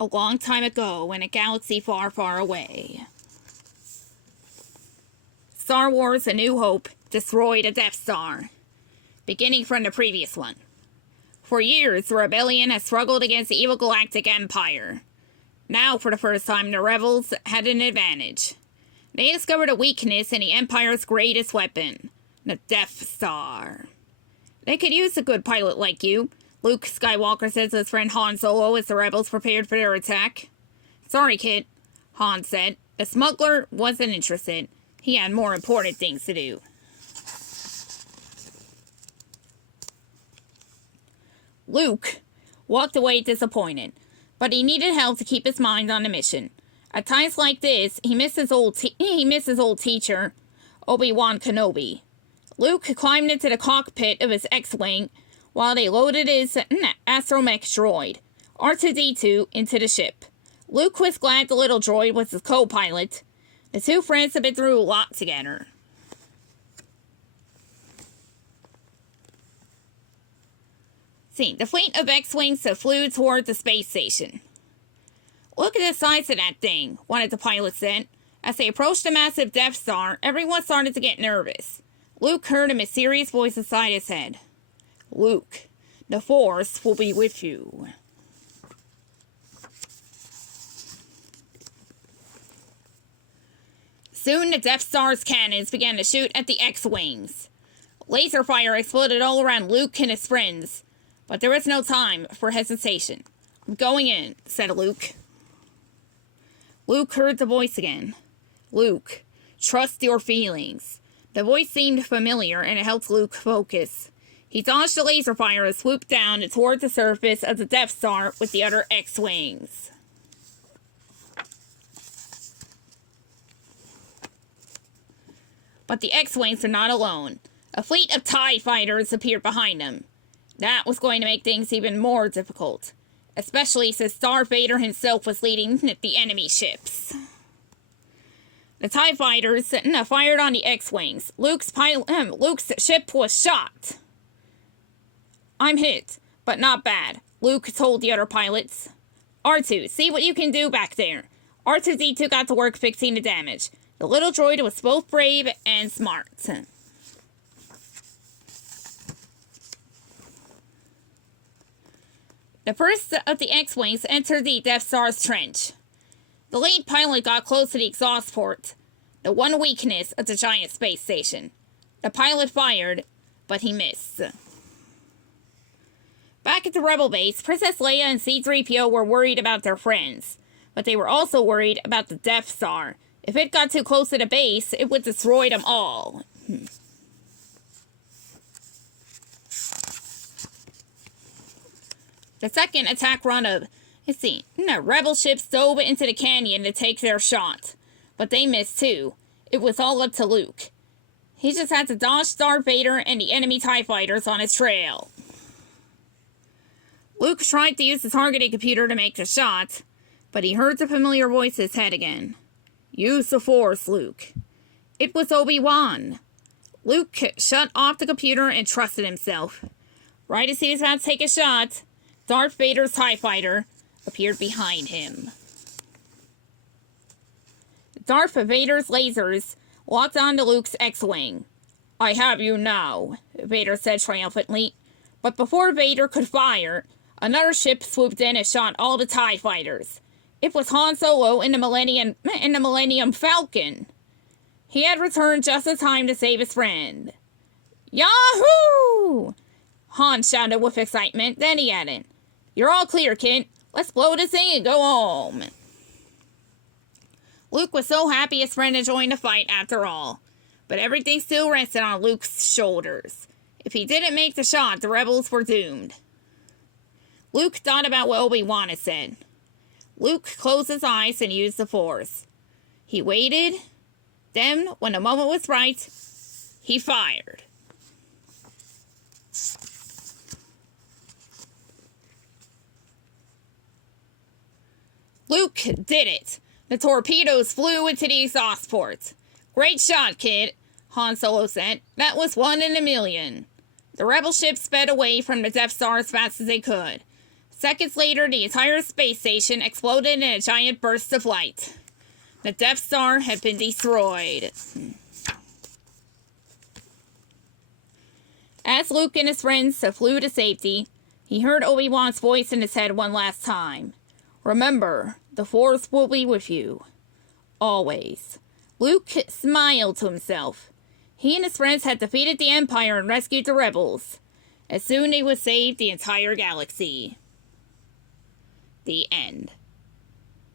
A long time ago in a galaxy far, far away. Star Wars: A New Hope destroyed a Death Star, beginning from the previous one. For years, the rebellion has struggled against the evil galactic empire. Now, for the first time, the rebels had an advantage. They discovered a weakness in the Empire's greatest weapon, the Death Star. They could use a good pilot like you, Luke Skywalker said to his friend Han Solo as the rebels prepared for their attack. Sorry, kid, Han said. The smuggler wasn't interested. He had more important things to do. Luke walked away disappointed, but he needed help to keep his mind on the mission. At times like this, he missed his old teacher, Obi-Wan Kenobi. Luke climbed into the cockpit of his X-Wing while they loaded his astromech droid, R2-D2, into the ship. Luke was glad the little droid was his co-pilot. The two friends had been through a lot together. See, the fleet of X-Wings that flew toward the space station. Look at the size of that thing, one of the pilots said. As they approached the massive Death Star, everyone started to get nervous. Luke heard a mysterious voice inside his head. Luke, the Force will be with you. Soon the Death Star's cannons began to shoot at the X-Wings. Laser fire exploded all around Luke and his friends, but there was no time for hesitation. I'm going in, said Luke. Luke heard the voice again. Luke, trust your feelings. The voice seemed familiar, and it helped Luke focus. He dodged the laser fire and swooped down toward the surface of the Death Star with the other X-Wings. But the X-Wings were not alone. A fleet of TIE fighters appeared behind them. That was going to make things even more difficult, especially since Darth Vader himself was leading the enemy ships. The TIE fighters fired on the X-Wings. Luke's ship was shot. I'm hit, but not bad, Luke told the other pilots. R2, see what you can do back there. R2-D2 got to work fixing the damage. The little droid was both brave and smart. The first of the X-Wings entered the Death Star's trench. The lead pilot got close to the exhaust port, the one weakness of the giant space station. The pilot fired, but he missed. Back at the Rebel base, Princess Leia and C-3PO were worried about their friends, but they were also worried about the Death Star. If it got too close to the base, it would destroy them all. The second attack run of, Rebel ships dove into the canyon to take their shot, but they missed too. It was all up to Luke. He just had to dodge Darth Vader and the enemy TIE fighters on his trail. Luke tried to use the targeting computer to make the shot, but he heard the familiar voice in his head again. Use the Force, Luke. It was Obi-Wan. Luke shut off the computer and trusted himself. Right as he was about to take a shot, Darth Vader's TIE fighter appeared behind him. Darth Vader's lasers locked onto Luke's X-Wing. I have you now, Vader said triumphantly. But before Vader could fire, another ship swooped in and shot all the TIE fighters. It was Han Solo in the Millennium Falcon. He had returned just in time to save his friend. Yahoo! Han shouted with excitement. Then he added, You're all clear, kid. Let's blow this thing and go home. Luke was so happy his friend had joined the fight after all. But everything still rested on Luke's shoulders. If he didn't make the shot, the rebels were doomed. Luke thought about what Obi-Wan had said. Luke closed his eyes and used the Force. He waited. Then, when the moment was right, he fired. Luke did it. The torpedoes flew into the exhaust ports. Great shot, kid, Han Solo said. That was 1 in a million. The rebel ships sped away from the Death Star as fast as they could. Seconds later, the entire space station exploded in a giant burst of light. The Death Star had been destroyed. As Luke and his friends flew to safety, he heard Obi-Wan's voice in his head one last time. Remember, the Force will be with you. Always. Luke smiled to himself. He and his friends had defeated the Empire and rescued the rebels. And soon they would save the entire galaxy. The end.